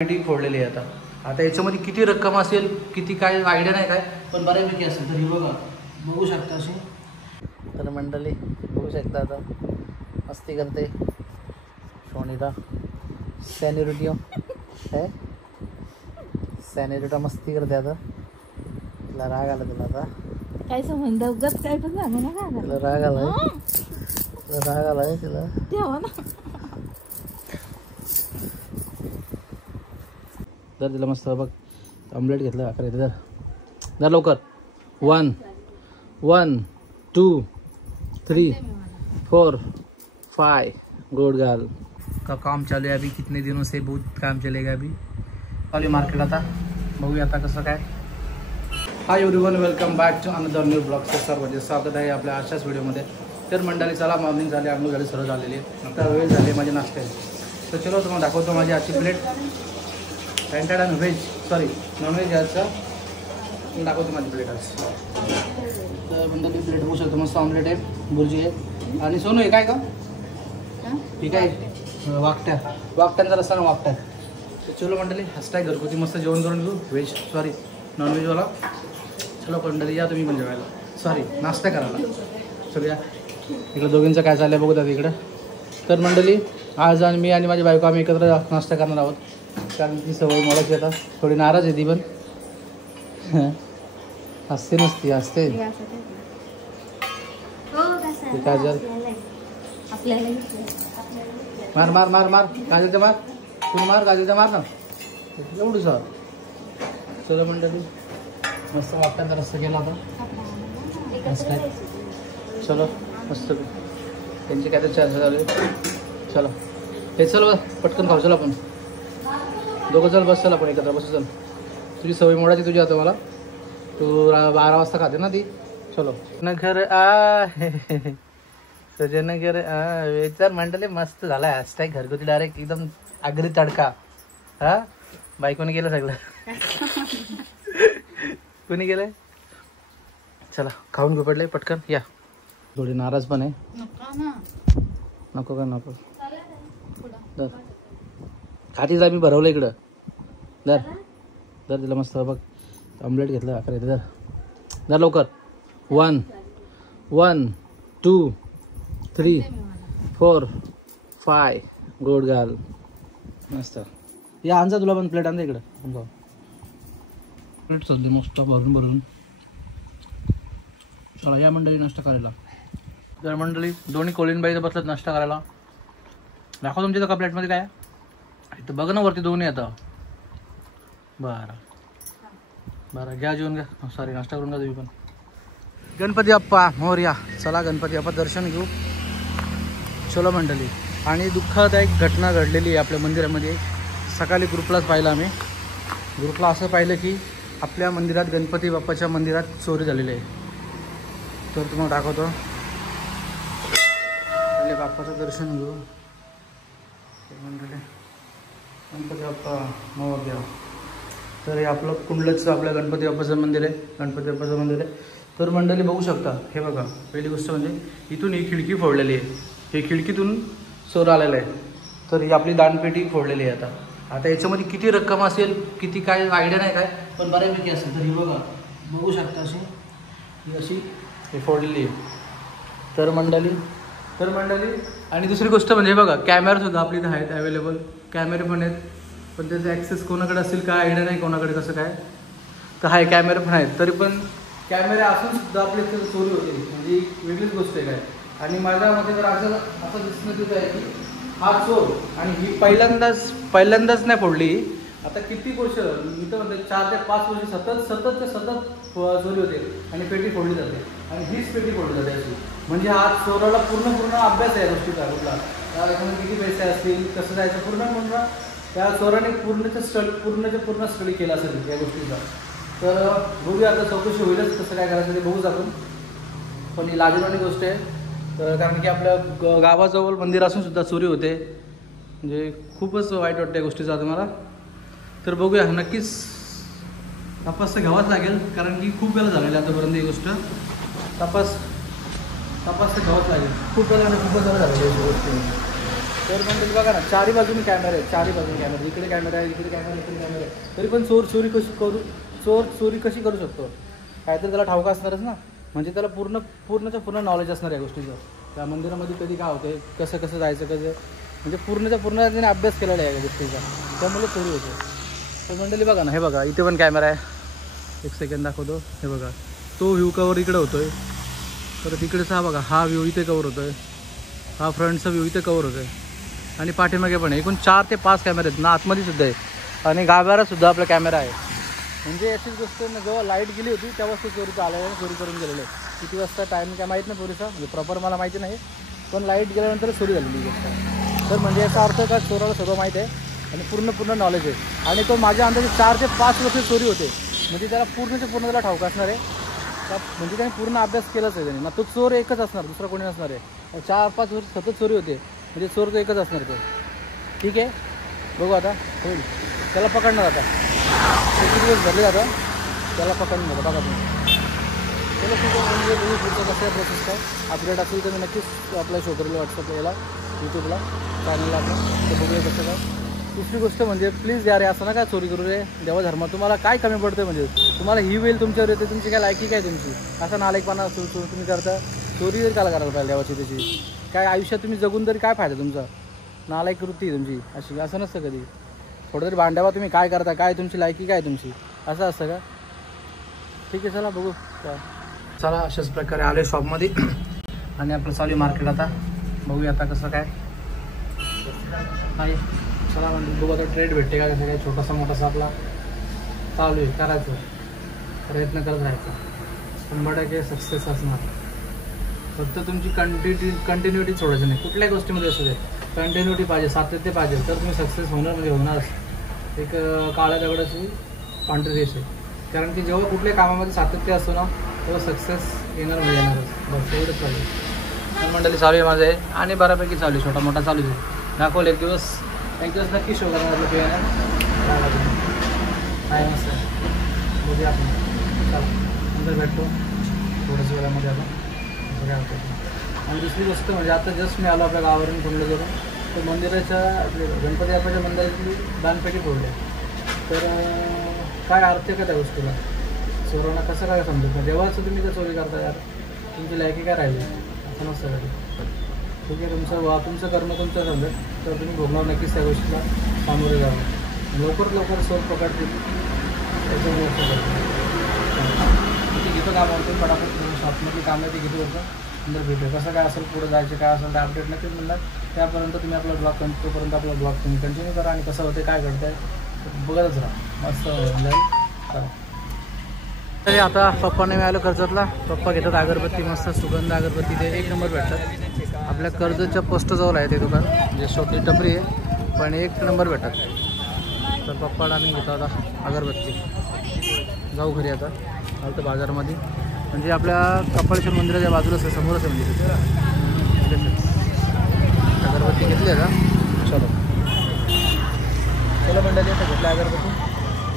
पेटी फोडलेली आहे आता याच्यामध्ये किती रक्कम असेल किती काय आयडिया नाही काय पण बऱ्यापैकी असेल. तर ही बघू शकता अशी. तर मंडळी बघू शकता आता मस्ती करते सोनीला. सॅनिरुटिओ है सॅनिरुटा मस्ती करते आता. तिला राग आला तुला आता काय संबंध उगाच काय पण सांगू नका. तिला राग आलाय तिला तेव्हा ना तर तिला मस्त बघ ऑमलेट घेतलं अकरा इथे दर लवकर. 1 1 2 3 4 5 गुड गर्ल. का काम चालू है अभी कितने दिनों से बहुत काम चलेगा अभी. चालू मार्केट आता बघूया आता कसं काय. Hi everyone welcome back to another new blog. सर्वांचे स्वागत आहे आपल्या आजच्याच व्हिडिओमध्ये. तर मंडळी चला मॉर्निंग झाली आंघोळ झाली सर्व झालेली आहे. आता वेळ झाली माझे नाश्त्याची. तर चलो तुम्हाला दाखवतो माझी आजची प्लेट. पॅन्टेड आणि व्हेज नॉनव्हेज यायचं दाखवतो माझी प्लेट आज. तर मंडळी प्लेट होऊ शकतो मस्त ऑमलेट आहे बुर्जी आहे आणि सोनू आहे काय का ठीक आहे वाकट्यांचा रस्ता ना वाकट्यात. तर चलो मंडळी हसताय घरगुती मस्त जेवण करून घेऊ. नॉनव्हेजवाला. चलो मंडळी या तुम्ही पण जेवायला नाश्ता करायला. चलो या इकडं दोघींचं काय चाललं बघू दादा इकडं. तर मंडळी आज आणि मी आणि माझी बायको आम्ही एकत्र नाश्ता करणार आहोत. कारण ती सवय मोडायची आता थोडी नाराज आहे ती पण हसते नसती हसते काजल. मार मार मार मार काजलच्या मार तू मार काजलच्या मार ना एवढं सर. चलो मंडळी मस्त वाटताना रस्ता केला आता मस्त काय. चलो मस्त त्यांची काय तर चर्चा चालू आहे. चलो हे चल पटकन खाऊ. चला आपण दोघं चल बस. चल आपण एकत्र बसू. चल तुझी सवय मोडायची तुझी आता मला. तू 12 वाजता खाते ना ती. चलो न घर आहे सजन घर विचार मंडळी मस्त झाला हॅशटॅग घरगुती डायरेक्ट एकदम आगरी तडका. हा बायकोने केलं सगळं कोणी केलंय. चला खाऊन घेऊ पडले पटकन या. थोडी नाराज पण आहे नको का नको खातीच आम्ही भरवलं इकडं. दर तिला मस्त बघ ऑमलेट घेतलं अकरा इथे दर लवकर. 1 1 2 3 4 5 गुड गर्ल. मस्त या आणजा तुला पण प्लेट आणजा इकडं. प्लेट चालते मस्त भरून. चला या मंडळी नाश्ता करायला. तर मंडळी दोन्ही कोलिनबाई इथं बसतात नाश्ता करायला. दाखव तुमच्या का प्लेटमध्ये काय इथं बघ ना वरती दोन्ही आता. बरं घ्या जेवून घ्या. नाश्ता करून घ्या तुम्ही पण. गणपती बाप्पा मोरया. चला गणपती बाप्पा दर्शन घेऊ. चलो मंडळी आणि दुःखदायक घटना घडलेली आहे आपल्या मंदिरामध्ये. सकाळी ग्रुपलाच पाहिलं आम्ही. ग्रुपला असं पाहिलं की आपल्या मंदिरात गणपती बाप्पाच्या मंदिरात चोरी झालेली आहे. तर तुम्हाला दाखवतो. पहिले बाप्पाचं दर्शन घेऊ. मंडळी गणपती बाप्पा मोरया. तर हे आपलं कुंडलचं आपल्या गणपती बाप्पाचं मंदिर आहे. गणपती बाप्पाचं मंदिर आहे. तर मंडळी बघू शकता हे बघा. पहिली गोष्ट म्हणजे इथून ही खिडकी फोडलेली आहे. ही खिडकीतून चोर आलेला आहे. तर ही आपली दानपेटी फोडलेली आहे आता याच्यामध्ये किती रक्कम असेल किती काय आयडिया नाही काय पण बऱ्यापैकी असेल. तर ही बघू शकता अशी ही अशी हे फोडलेली आहे. तर मंडळी आणि दुसरी गोष्ट म्हणजे बघा कॅमेरासुद्धा आपली इथं आहेत अवेलेबल. कॅमेरे पण आहेत पण त्याचा ॲक्सेस कोणाकडे असेल काय आयडिया नाही कोणाकडे कसं काय. तर हाय कॅमेरे पण आहेत. तरी पण कॅमेरे असून सुद्धा आपल्या इथं चोरी होते म्हणजे वेगळीच गोष्ट आहे काय. आणि माझ्या मते तर असं दिसणं तिथं आहे की हा चोर आणि ही पहिल्यांदाच नाही फोडली. आता किती वर्ष मी तर म्हणते 4 ते 5 वर्ष सतत चोरी होते आणि पेटी फोडली जाते आणि हीच पेटी फोडली जाते अशी. म्हणजे हा चोराला पूर्ण अभ्यास आहे गोष्टीचा कुठला त्याच्यामध्ये किती पैसे असतील कसं जायचं पूर्ण त्या चोराने पूर्ण स्टडी केला असेल या गोष्टीचा. तर बघूया आता चौकशी होईलच कसं काय करायचं ते बघूच आपण. पण ही लाजिरवाणी गोष्ट आहे. तर कारण की आपल्या गावाजवळ मंदिर असून सुद्धा चोरी होते म्हणजे खूपच वाईट वाटतं या गोष्टीचा तुम्हाला. तर बघूया नक्कीच तपास तर घ्यावाच लागेल कारण की खूप वेळा झालेली आतापर्यंत ही गोष्ट. तपास तर घ्यावाच लागेल. खूपच वेळा झालेली ही गोष्ट. तर मंडळी बघा ना, चारी बाजूने कॅमेरे आहेत, चारी बाजूने कॅमेरे, इकडे कॅमेरा आहे, इकडे कॅमेरा, इकडे कॅमेरा आहे. तरी पण चोरी कशी करू शकतो? काहीतरी त्याला ठाऊक असणारच ना, म्हणजे त्याला पूर्ण नॉलेज असणार या गोष्टीचं. त्या मंदिरामध्ये कधी काय होते, कसं जायचं, म्हणजे पूर्ण त्याने अभ्यास केलेला आहे या गोष्टीचा, त्यामुळे चोरी होते. तर मंडळी बघा ना, हे बघा इथे पण कॅमेरा आहे. एक सेकंड दाखवतो. हे बघा, तो व्ह्यू कवर इकडे होतोय, तर तिकडेच हा बघा, हा व्ह्यू इथे कवर होतोय, हा फ्रंटचा व्ह्यू इथे कवर होतोय, आणि पाठीमागे पण आहे. एकूण 4 ते 5 कॅमेरे आहेत ना, आतमध्ये सुद्धा आहे, आणि गाभाऱ्यात सुद्धा आपला कॅमेरा आहे. म्हणजे याचीच गोष्ट ना, जेव्हा लाईट गेली होती तेव्हाच तो चोरीचा आलेला आहे, चोरी करून गेलेलं आहे. किती वाजता टाईम काय माहीत नाही पुरेसा, म्हणजे प्रॉपर मला माहिती नाही, पण लाईट गेल्यानंतर चोरी झालेली गोष्ट. तर म्हणजे याचा अर्थ का चोराला सगळं माहीत आहे आणि पूर्ण नॉलेज आहे. आणि तो माझ्या अंदाजे 4 ते 5 वर्ष चोरी होते, म्हणजे त्याला पूर्ण त्याला ठाऊक असणार आहे. म्हणजे त्याने पूर्ण अभ्यास केलाच आहे त्याने ना. तो चोर एकच असणार, दुसरा कोणी नसणार आहे. 4-5 वर्ष सतत चोरी होते, म्हणजे चोर तो एकच असणार तो. ठीक आहे, बघू आता होईल. त्याला पकडणार आता, किती दिवस भरले जातं त्याला पकडणार होतं. बघा तुम्ही, त्याला म्हणजे पुढचं कसं प्रोसेस काय अपडेट असेल तर मी नक्कीच आपल्या शो करेल, व्हॉट्सअपला याला, यूट्यूबला, चॅनलला आपलं, तर बघूया कसं काय. दुसरी गोष्ट म्हणजे प्लीज यार असं ना काय चोरी करू रे. देवा धर्मात तुम्हाला काय कमी पडतं, म्हणजे तुम्हाला ही वेळ तुमच्यावर येते, तुमची काय लायकी काय तुमची, असा नालायकपणा तुम्ही करता. चोरी जरी काला करायला पाहिजे देवाची त्याची, काय आयुष्यात तुम्ही जगून तरी काय फायदा तुमचा. नालायक वृत्ती तुमची अशी, असं नसतं कधी. थोडं तरी भांडावा तुम्ही, काय करता, काय तुमची लायकी काय तुमची, असं असतं का. ठीक आहे, चला बघू काय. चला अशाच प्रकारे आले शॉपमध्ये, आणि आपलं चालू आहे मार्केट. आता बघूया आता कसं काय नाही. चला म्हणजे बघू आता ट्रेड भेटते का, कसं काय. छोटासा मोठासा आपला चालू आहे, करायचं, प्रयत्न करत राहायचा. 100% सक्सेस असणार. फक्त तुमची कंटिन्युटी सोडायचं नाही, कुठल्याही गोष्टीमध्ये असू दे कंटिन्युटी पाहिजे, सातत्य पाहिजे, तर तुम्ही सक्सेस होणार, म्हणजे होणारच. एक काळ्या दगडाची पांढरी रेष आहे. कारण की जेव्हा कुठल्या कामामध्ये सातत्य असतो ना, तेव्हा सक्सेस येणार म्हणजे येणारच. बस एवढंच चालू आहे. मंडळी चालू आहे माझं आहे, आणि बऱ्यापैकी चालू आहे, छोटा मोठा चालू आहे. दाखवलं एक दिवस नक्की शो करणार आपलं पेन काय मस्त बघूया आपण. चला नंतर भेटतो थोड्याच वेळामध्ये आपण, काय होतं. आणि दुसरी गोष्ट म्हणजे आता जस्ट मी आलो आपल्या गावावरून कुंडलं करून, तर मंदिराच्या गणपती बाप्पाच्या मंदिरातली दानपेटी फोडली. तर काय अर्थ का त्या गोष्टीला, चोरांना कसं काय समजत नाही. जेव्हाच तुम्ही तर चोरी करता यार, तुमची लायकी काय राहिली, असं नसतं कधी. ठीक आहे, तुमचं कर्म तुमचं समजत, तर तुम्ही भोगणार नक्कीच त्या गोष्टीला सामोरे जावं. लवकर चोर पकडतील त्याच्यामुळे किती घेतो कामावरती पटापट शॉपमधली कामं आहे ती किती होतं नंतर भेटू. कसं काय असेल पुढे जायचं काय असेल तर अपडेट नक्कीच मिळणार. त्यापर्यंत तुम्ही आपला ब्लॉग तोपर्यंत आपला ब्लॉग तुम्ही कंटिन्यू करा, आणि कसं होतं काय घडतं आहे बघतच राहा, मस्त जाईल. तरी आता पप्पाने मिळालं कर्जतला. पप्पा घेतात अगरबत्ती, मस्त सुगंध अगरबत्ती, ते 1 नंबर भेटतात. आपल्या कर्जतच्या पोस्टजवळ आहे ते दुकान, म्हणजे छोटी टपरी आहे पण 1 नंबर भेटतात. तर पप्पाला आम्ही घेतो आता अगरबत्ती. जाऊ घरी आता, आलं तर बाजारामध्ये, म्हणजे आपल्या कपाळेश्वर मंदिराच्या बाजूलाच आहे, समोरच आहे मंदिर. अगरबत्ती घेतली आहे का, चलो मंडळी आता घेतलं अगरबत्ती.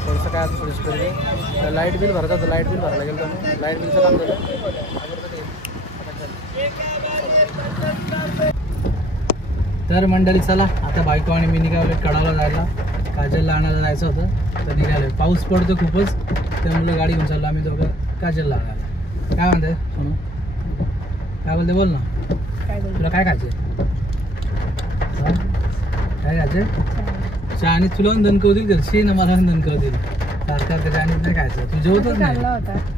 थोडंसं काय आज थोडीशी करूया. लाईट बिल भरतात, तर लाईट बिल भरायला गेलं तर लाईट बिलचं काम झालं. तर मंडळी चला आता बायको आणि मी निघालो कडावला जायला, काजलला आणायला जायचं होतं, तर निघालो. पाऊस पडतो खूपच, त्यामुळे गाडी घेऊन चाललो आम्ही दोघं काजलला आणायला. काय म्हणते सोनू, काय बोलते बोल ना, तुला काय खायचं, काय खायचं. आणि तुला दणकवतील घरची ना, मला दणकवतील सारखा. त्याच्या आणि नाही खायचं, तू जेवतच नाही.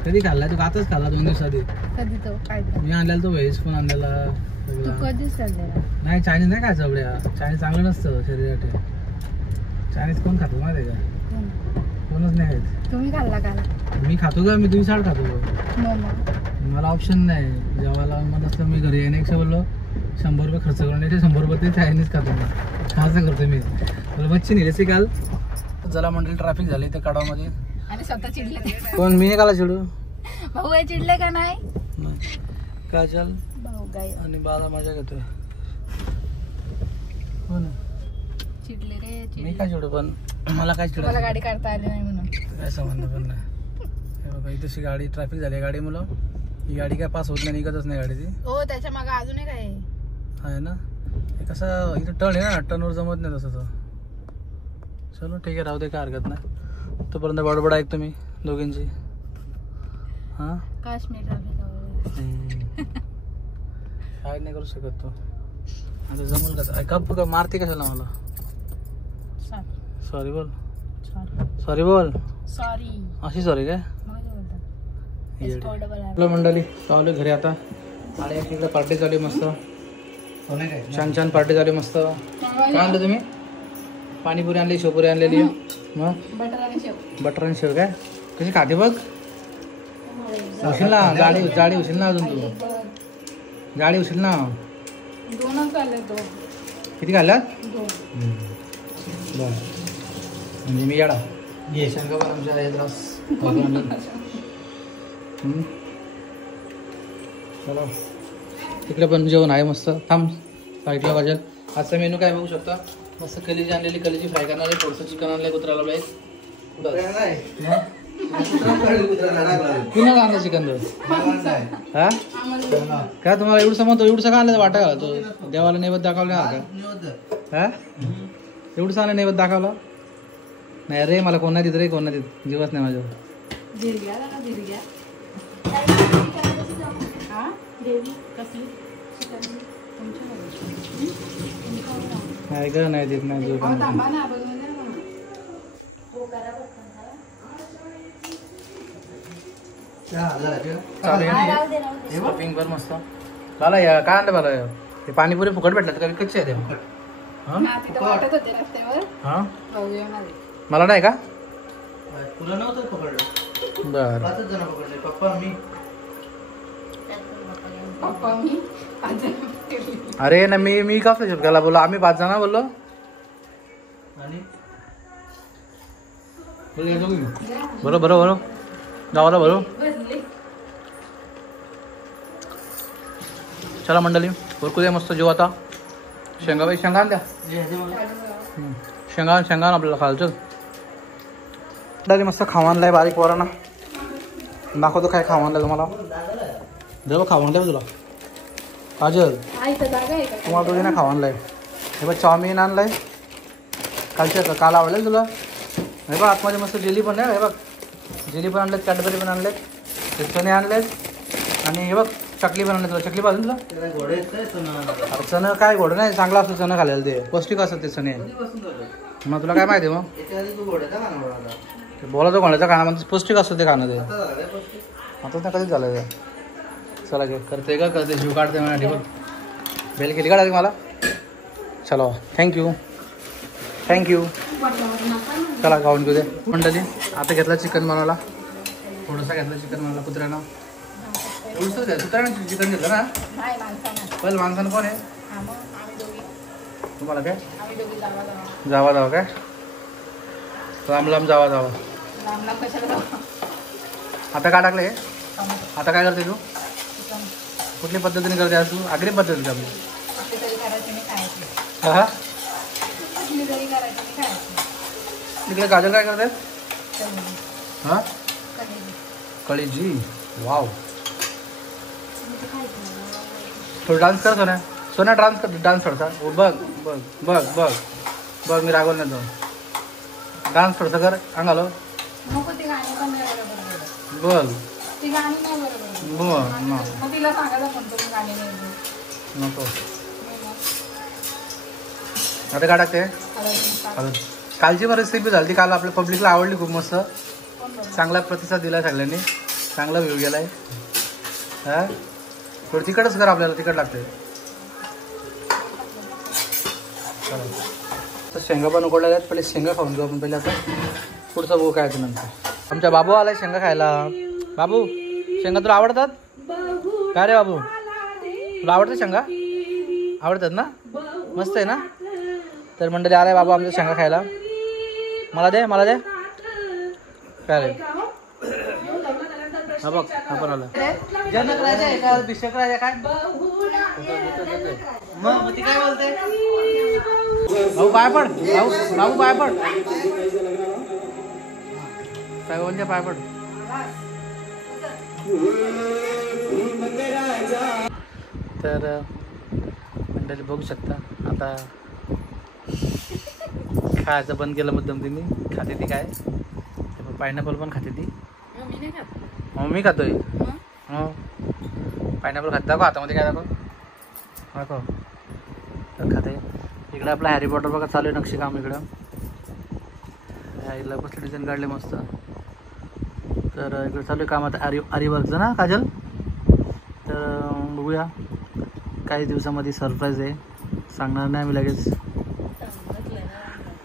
कधी खाल्लाय तू, आताच खाल्ला 2 दिवस आधी. मी आणलेला तो व्हेज पण आणलेला. नाही चायनीज नाही खायचं आपल्या, चायनीज चांगलं नसतं शरीरासाठी. चायनीज कोण खातो माहिती आहे का, कोणच नाही खायचं. तुम्ही खाल्ला का, मी खातो का, मी 2 साड खातो. मला ऑप्शन नाही जेवायला. मग असं मी घरी येण्यापेक्षा बोललो 100 रुपये खर्च करून यायचे, 100 रुपये ते चायनीज खातो मी, असं करतो मी. मला मच्छी नेली काल. जला मंडळी ट्रॅफिक झाली ते कडावमध्ये. आणि स्वतः चिडले कोण, मी नाही काला चिडू. भाऊ हे चिडले का नाही. काजल भाऊ गाय आणि बाळा मजा घेतोय. हो ना, चिडले रे. मी काय चिडू, पण मला काय चिडू, मला गाडी काढता आली नाही म्हणून काय संबंध पण नाही. हे बघा इथेशी गाडी ट्रॅफिक झाली गाडी मुलं. ही गाडी काय पास होत नाही, निघतच नाही गाडी ती. हो त्याच्या मागे अजूनही काय आहे ना. हे कसं इथं टर्न आहे ना, टर्नवर जमत नाही तसं तर. चलो ठीक आहे, राहू दे, काय हरकत नाही. तोपर्यंत बडबड ऐकतो मी दोघींची. हां काश्मीर काय नाही करू शकत तो. आता जमल का? कप मारते कशाला मला? सॉरी बोल, सॉरी बोल. सॉरी. अशी सॉरी काय? आपलं मंडळी चालू घरी आता. आणि इकडे पार्टी चालू मस्त, छान छान पार्टी चालू मस्त. काय आणलं तुम्ही? पाणीपुरी आणली, शेवपुरी आणलेली. मग बटर आणि शेव काय कशी खाते बघ. होशील ना जाडी, जाडी होशील ना अजून तू, जाडी होशील ना. किती खाल्ल्यात? बरं म्हणजे मी येडा. ये शंका पण आमच्या आहेत रस. चला तिकडे पण जेवण आहे मस्त. थांब साईडला वाजेल. आजचा मेनू काय बघू शकता. मस्त कलेजी आणलेली, कलेजी फ्राय करणार आहे. थोडंसं चिकन आणलंय कुत्राला बाईस. पुन्हा आणलं चिकन तर. हा काय तुम्हाला एवढं म्हणतो, एवढं सगळं आणलं वाटायला तो देवाला नैवेद्य दाखवला का? हा एवढं आणलं नैवेद्य दाखवला नाही रे. मला कोण नाही देत रे, कोण नाही देत. जीवच नाही माझ्यावर. नाही ग, नाही देत नाही जीव. शॉपिंग कर मस्त. मला या काय आणलं मला? ते पाणीपुरी फुकट भेटतात का? कच्चे आहे ते. मला नाही का? तुला नव्हतं पकडलं? बरं. पप्पा मी अरे ना मी कसं शब्दाला बोललो? आम्ही 5 जण बोललो. बरोबर बरोबर गावाला बरो. चला मंडळी भरकू द्या मस्त जेव आता. शेंगा बाई शेंगा द्या. शेंगा आपल्याला खायचं. मस्त खावानलाय बारीक पोरांना. दाखवतो काय खावानलाय तुम्हाला. देव खावानलाय तुला काजल. तुम्हाला तुझी ना खावानलाय. हे बघ चाऊमिन आणलाय कालच्या, काल आवडलं तुला. हे बघ आतमध्ये मस्त जेली पण आहे. हे बघ जेली पण आणलेत, कॅडबरी पण आणलेत, ते चणे आणलेत. आणि हे बघ चकली पण आणले. तुला चकली पाहिजे तुला? चणं काय घोडं नाही, चांगला असतो चणं खाल्लेलं. ते पौष्टिक असतात ते चणे. मग तुला काय माहिती? मग बोलायचं कोणाचा खाणं म्हणजे पौष्टिक असतं ते खाणं. ते आता तर कधीच झालं ते. चला घे करते का करते जीव काढते माझ्या. बघ बेल केली काढायची मला. चलो थँक्यू थँक्यू. चला खाऊन घेऊ दे मंडळी. आता घेतला चिकन बनवला, थोडंसं घेतलं चिकन बनवला कुत्र्यानं. एवढंच घ्या कुत्र्यानं चिकन घेतलं ना. पहिलं माणसानं कोण आहे तुम्हाला? काय जावा काय लांब लांब जावा. आता काय टाकलं हे? आता काय करते तू? कुठल्या पद्धतीने करते आज तू? आगरी पद्धतीने आपली. हा तिकडे गाजर काय करते? हा कळीजी. वाव. थोडं डान्स कर सोन्या. सोन्या डान्स कर. डान्स थोडसा बघ बघ बघ बघ बघ. मी रागवल नाही तो. डान्स थोडसा कर अंगालो. बघ नको. आता काय टाकते? कालची पण रेसिपी झाली ती. काल आपल्या पब्लिकला आवडली खूप मस्त. चांगला प्रतिसाद दिला सगळ्यांनी. चांगला व्ह्यू गेलाय. हा थोडं तिखटच कर. आपल्याला तिखट लागते. तर शेंगा पण उकडल्या आहेत. पहिले शेंगा खाऊन घेऊ आपण पहिले. आता पुढचं बघू काय नंतर. आमच्या बाबू आलाय शेंगा खायला. बाबू शेंगा तुला आवडतात? काय रे बाबू तुला आवडतं शेंगा? आवडतात ना? मस्त आहे ना. तर मंडळी आलाय बाबा आमच्या शेंगा खायला. मला दे मला दे. काय रे हा बघ आपण आला. जनक राजा आहे का भिषक राजा काय? मग ती काय बोलते? भाऊ पाय पड. भाऊ पाय पड. काय बोलते? पाय पड. तर मंडळी बघू शकता आता खायचं बंद केलं मुद्दाम तिने. खाते ती काय पायनॅपल पण खाते ती. मी नाही खात. मी खातोय. मग? हो पायनॅपल खात दाखव हातामध्ये काय दाखव दाखव तर खाते. इकडे आपला हॅरी पॉटर बघा चालू आहे नक्षीकाम इकडं. आईला कसलं डिझाईन काढले मस्त. तर इकडे चालू आहे काम आता आरी वर्कचं ना काजल. तर बघूया काही दिवसामध्ये सरप्राईज आहे. सांगणार नाही आम्ही लगेच.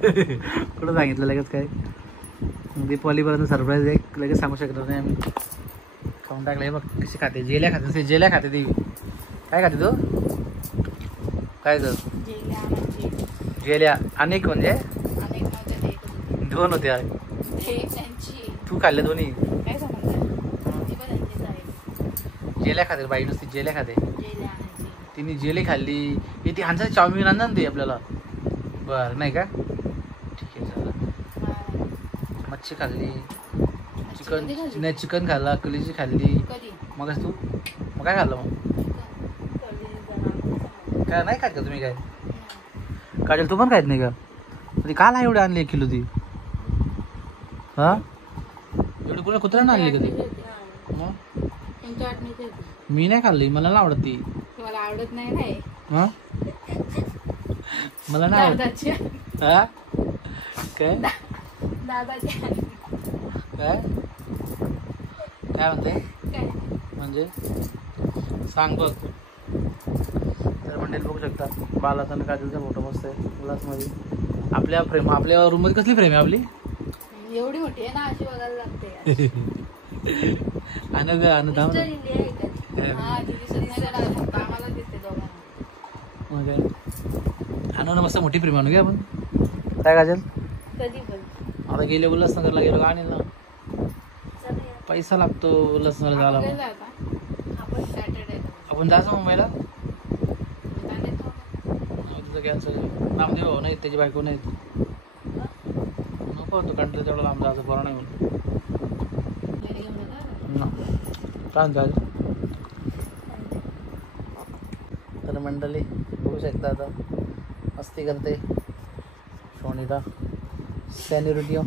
कुठं सांगितलं लगेच काय. दीपावलीपर्यंत सरप्राईज आहे लगेच सांगू शकतो नाही आम्ही. खाऊन टाकलं हे बघ कशी खाते. जेल्या खाते जेल्या खाते ती. काय खाते तू काय तर जेल्या अनेक म्हणजे दोन होते तू खाल्ले दोन्ही. जेल्या खाते बाई नुसती जेल्या खाते. तिने जेली खाल्ली ही ती हांचा चाऊमिन आणा ना ते आपल्याला. बरं नाही का ठीक आहे झालं. मच्छी खाल्ली चिकन नाही चिकन खाल्ला कलेजी खाल्ली. मग तू मग काय खाल्लं मग काय नाही खात का तुम्ही काय. काजल तू पण खायत नाही का. ती काल एवढी आणली 1 किलो ती. हा एवढी कुठे कुत्र्यानं आणली का ती. मी नाही खाल्ली मला नाही आवडत ती. मला आवडत नाही काय. हा मला नाही आवडत. हा काय दादाची काय काय म्हणते म्हणजे सांग बघ. तर मंडळी बघू शकता बालाचा आणि काजलचा फोटो मस्त आहे ग्लासमध्ये. आपल्या फ्रेम आपल्या रूममध्ये कसली फ्रेम आहे आपली एवढी मोठी आहे ना अशी बघायला लागते. आनंद आनंद आम्हाला दिसते दोघांना. मग आणून मस्त मोठी फ्रेम आणू घ्या आपण. काय काजल कधी पण आता गेले उल्हासनगरला गेलो का आणेल ना. पैसा लागतो उल्हासनगरला जायला. आपण सॅटर्डे आपण जायचं मुंबईला. तुझं घ्यायचं नामदेव भाऊ नाही त्याची बायको नाही. नको होतो कंट्री तेवढं लांब जायचं बरं नाही म्हणून. काय म्हणतो तर मंडळी बघू शकता आता मस्ती करते सोनिता. सॅनिरुटिओ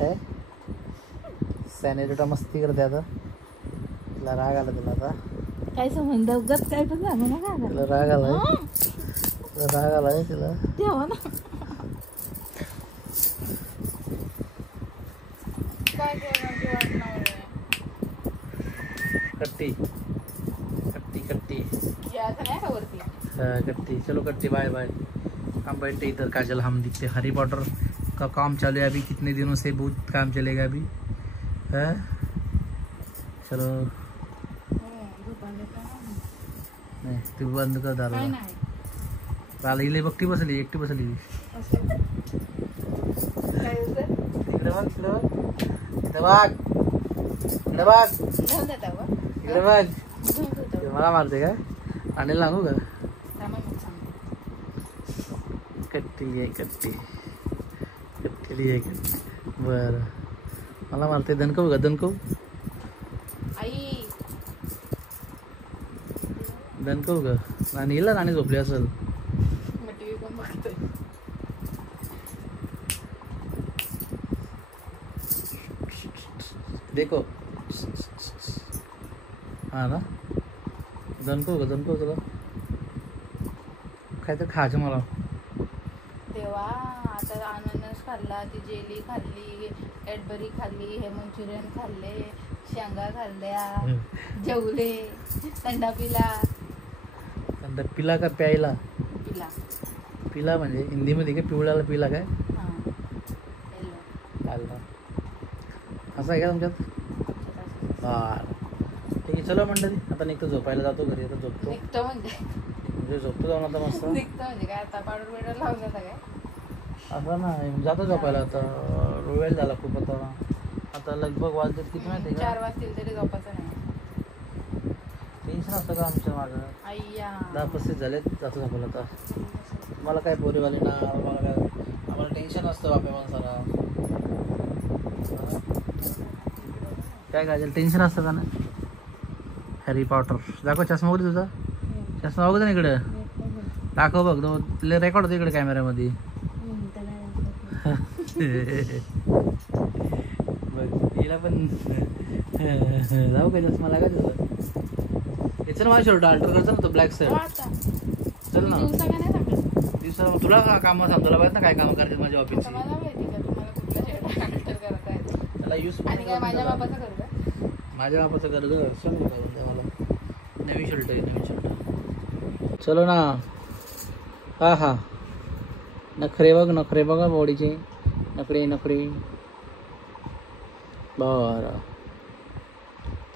है सॅनिरुटा मस्ती करते आता. तिला राग आला तिला आता. काय संबंध उगाच काय पण सांगू नका. तिला राग आलाय राग आलाय तिला. तेव्हा ना कट्टी कट्टी कट्टी वरती कट्टी चलो कट्टी बाय बाय. हम बैठे इधर काजल हम दिखते. हैरी पॉटर का काम चालू है अभी कितने दिनों से बहुत काम चलेगा अभी है. चलो नाही तू बंद कर दारू. चाल इले बघती बसली एकटी बसली. इकडे बघ इकडे बघ इकडे बघ इकडे बघ. मला मारते काय आणेल सांगू का. कट्टी आहे कट्टी कट्टी आहे कट्टी. बरं मला मारते दणकवू का दणकवू दणकवू का. आणि हिला नाणी झोपली असेल. देखो हा ना दणकवू का दणकवू तुला काय तर खायचं मला. तेव्हा आता अननस खाल्ला ती जेली खाल्ली कॅडबरी खाल्ली हे मंचुरियन खाल्ले शेंगा खाल्ल्या जेवले थंडा पिला. थंडा पिला का प्यायला. पिला पिला म्हणजे हिंदीमध्ये काय पिवळ्याला पिला काय. असं आहे का तुमच्यात. हा ठीक आहे चलो मंडळी आता निघतो झोपायला जातो घरी. आता झोपतो निघतो म्हणजे झोपतो जाऊन आता मस्त. निघतो म्हणजे काय आता पावडर बिवडर लावून जाता काय. असं नाही जातो झोपायला आता. वेळ झाला खूप आता. आता लगभग वाजतात किती माहिती आहे 4 वाजतील तरी झोपायचं नाही. टेन्शन असतं का आमच्या माझं. 10-35 झालेत जातो झोपायला आता. मला काय पोरीवाली ना मला काय आम्हाला टेन्शन असतं बापे माणसाला. काय काजल टेन्शन असतं का ना. हॅरी पॉटर दाखव चष्मा वगैरे तुझा चष्मा बघू ना इकडं. दाखव बघ तो रेकॉर्ड होतो इकडे कॅमेऱ्यामध्ये. बघ हिला पण जाऊ काय चष्मा लागा तुझा. याचं माझा शर्ट अल्टर करतो ना तो ब्लॅक शर्ट. चल ना दिवसा तुला काम सांग तुला पाहिजे ना काय काम करायचं माझ्या ऑफिसची. त्याला यूज माझ्या बापाचं कर्ज सांग मला. नवीन शर्ट आहे नवीन शर्ट. चलो ना. हा हा नखरे बघ बघा बॉडीचे नखरे. बरं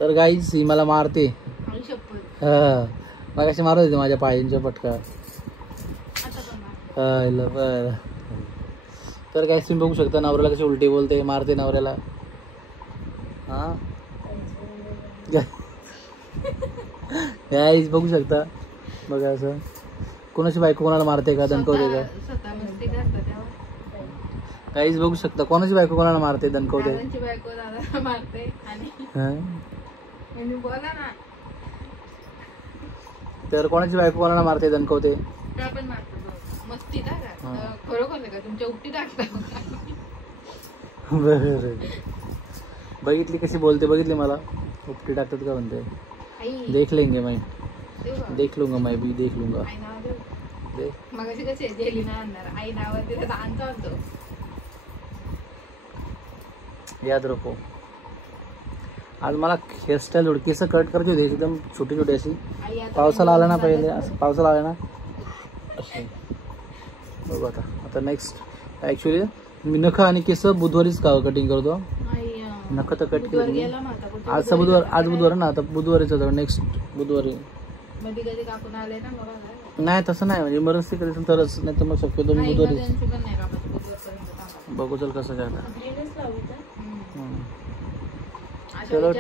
तर गाईज ही मला मारते. हा मग कशी मारत होते माझ्या पायांच्या पटका. बरं तर गाईज तुम्ही बघू शकता नवऱ्याला कशी उलटी बोलते मारते नवऱ्याला. हा गाईज बघू शकता. बघा असं कोणाची बायको कोणाला मारते का दणकवते का. काहीच बघू शकता कोणाची बायको कोणाला मारते दणकवते. तर कोणाची बायको कोणाला मारते दणकवते. बघितली कशी बोलते बघितली मला उपटी टाकतात का म्हणते. देख लेंगे मैं देख लूंगा मैं भी देख लूंगा. याद रखो. आज मला हेअरस्टाईल केस कट करायची होती एकदम छोटी छोटी अशी. पावसाला आला ना पहिले असं पावसाला आला ना असं. बघू आता नेक्स्ट ॲक्च्युली मी नख आणि केस बुधवारीच कटिंग करतो. नख तर कट केली आज बुधवार ना आता बुधवारीच होतं नेक्स्ट बुधवारी. नाही तसं नाही म्हणजे इमर्जन्सी करायचं तरच नाही तर मग शक्यतो मी बुधवारी बघू चल कसं काय. चलो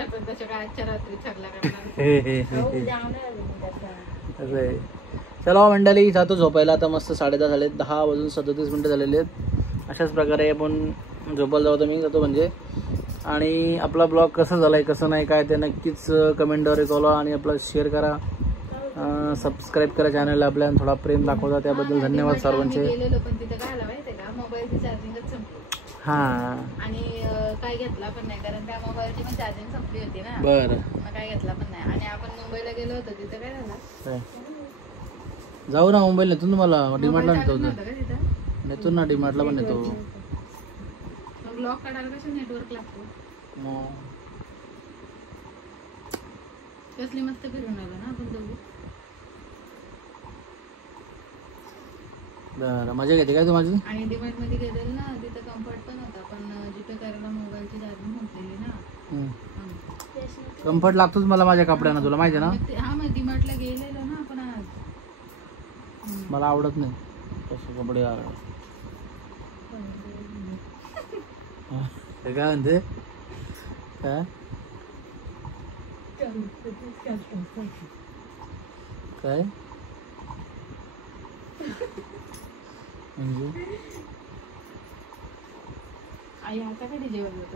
चला मंडळी जातो झोपायला आता. मस्त 10:30 झाले. 10 वाजून 37 मिनिटं झालेली आहेत. अशाच प्रकारे आपण झोपायला जातो मी जातो म्हणजे. आणि आपला ब्लॉग कसा झालाय कसं नाही काय ते नक्कीच कमेंटद्वारे कळवा. आणि आपला शेअर करा सबस्क्राईब करा चॅनलला. आपल्याला थोडा प्रेम दाखवता त्याबद्दल धन्यवाद सर्वांचे. हा आणि काय घेतला पण नाही कारण त्या मोबाईलची पण चार्जिंग संपली होती ना. बरं मग काय घेतला पण नाही. आणि आपण मुंबईला गेलो होतो तिथं काय झालं जाऊ ना मुंबईला नेतो तुम्हाला डीमार्टला नेतो नेतो ना डीमार्टला पण नेतो. ब्लॉग काढायला कसं नेटवर्क लागतो. कसली मस्त फिरून आलो ना आपण दोघी. बरं मजा घेते काय तू माझी. आणि डीमार्ट मध्ये गेलेलं ना तिथं कम्फर्ट पण होता पण जीपे करायला मोबाईलची चार्जिंग संपलेली ना. कम्फर्ट लागतोच मला माझ्या कपड्यांना तुला माहिती आहे ना. हा मग डीमार्टला गेलेलो ना आपण आज. मला आवडत नाही कसे कपडे. काय म्हणते काय म्हणजे आई आता का डीजे वाजवत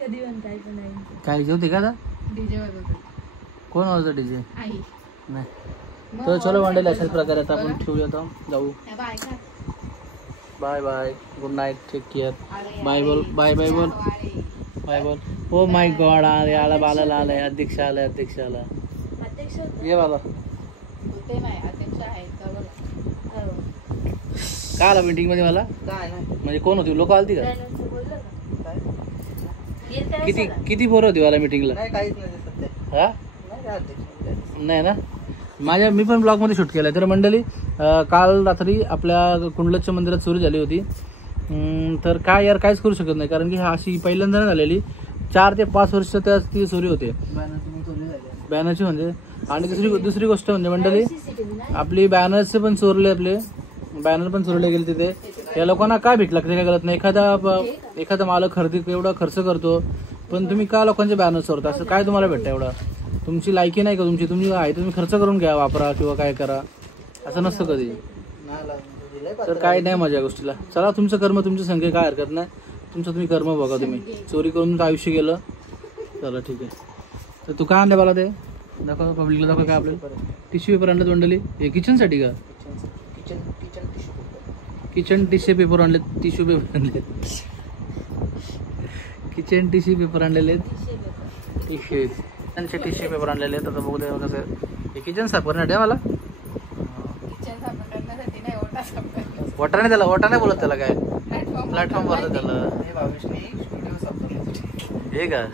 कधी म्हणताय पण नाही काय जेवते का आता डीजे वाजवत. कोण वाजवत डीजे. आई नाही तर चलो मंडळी अशाच प्रकारे आता आपण ठेवूया जाऊ. Bye bye good night take care. Bye बोल बाय बाय बोल बाय बोल. ओ माय गॉड आला बाला आलाय अध्यक्ष आलाय अध्यक्ष आला ये बाला का आला मीटिंग मध्ये मला म्हणजे कोण होती लोक आलती का किती पोरं होती मला मीटिंगला. हा नाही ना माझ्या मी पण ब्लॉग मध्ये शूट केलंय. तर मंडळी काल रात्री आपल्या कुंडलच्या मंदिरात चोरी झाली होती. तर काय यार काहीच करू शकत नाही कारण की हा अशी पहिल्यांदा झालेली 4 ते 5 वर्ष त्या ती चोरी होते बॅनरची म्हणजे. आणि दुसरी गोष्ट म्हणजे मंडळी आपली बॅनरचे पण चोरले आपले बॅनर पण चोरले गेले तिथे. या लोकांना काय भीक लागते काय कळत नाही. एखादा मालक एवढा खर्च करतो पण तुम्ही का लोकांचे बॅनर चोरता असं काय तुम्हाला भेटतं एवढा. तुमची लायकी नाही का तुम्ही आहे तुम्ही खर्च करून घ्या वापरा किंवा काय करा असं नसतं कधी. तर काय नाही माझ्या गोष्टीला. चला तुमचं कर्म तुमची संख्या काय हरकत नाही तुमचं तुम्ही कर्म बघा. तुम्ही चोरी करून तुमचं आयुष्य गेलं चला ठीक आहे. तर तू काय आणलं मला ते दाखव पब्लिकला दाखव काय आपल्याला टिश्यू पेपर आणलं मंडळी हे किचनसाठी का किचन टिश्यू पेपर आणले, टिश्यू पेपर आणले, किचन टिश्यू पेपर आणलेले आहेत. टिश्यू त्यांचे टिश्यू पेपर आणलेले आहेत. आता बघू दे कसं हे किचन साफ करण्यासाठी मला किचन साफ करण्यासाठी नाही, ओटा साफ करण्यासाठी. वटाने त्याला, वटाने बोलत त्याला काय प्लॅटफॉर्म प्लॅटफॉर्म बोलतात त्याला. हे भावेशने स्टुडिओ साफ करण्यासाठी. हे का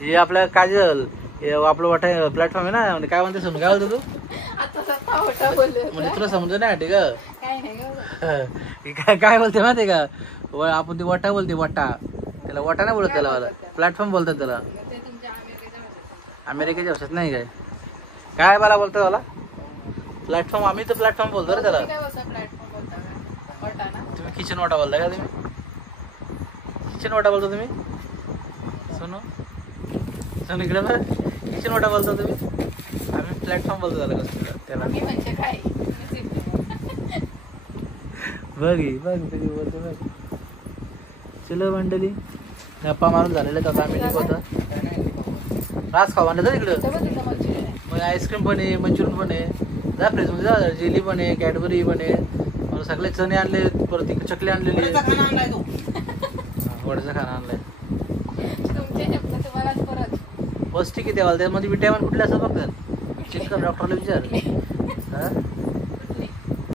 हे आपल्या काजल हे आपलं वाटा प्लॅटफॉर्म आहे ना. म्हणजे काय म्हणते सोनू, काय बोलतो तू? आता स्वतः ओटा बोलले म्हणजे तुला समजत नाही वाटे का काय नाही गं. काय बोलते माहिती का आपण ते वटा बोलते, वटा त्याला वटा नाही बोलत त्याला, मला प्लॅटफॉर्म बोलतात त्याला. ते तुमच्या अमेरिकेच्या भाषेत. अमेरिकेच्या भाषेत नाही काय काय मला बोलतात मला प्लॅटफॉर्म. आम्ही तर प्लॅटफॉर्म बोलतो रे त्याला. तुम्ही काय बोलता प्लॅटफॉर्म बोलता का? ओटा ना. तुम्ही किचन वाटा बोलता का? तुम्ही किचन वाटा बोलता तुम्ही? सोनू सोनू इकडे बघ, किचन वाटा बोलता तुम्ही? आम्ही प्लॅटफॉर्म बोलतो त्याला. कसं त्याला मी म्हणजे काय बघ कधी बोलतो बघ. चलो मंडळी गप्पा मारून झालेलं का आम्ही निघतो. रास खाऊ आणलं तर इकडं. मग आईस्क्रीम पण आहे, मंचुरियन पण आहे. जा फ्रीजमध्ये जा, जेली पण आहे, कॅडबरी पण आहे. मला सगळे चणे आणले, परत चकली आणलेली आहे. खाना आणलाय तो. वड्याचा खाना आणलाय. तुमचे शब्द तुम्हालाच परत. पौष्टिक आहे तेव्हा त्यामध्ये विटॅमिन कुठले असतात बघ. चेक कर डॉक्टरला विचार. हा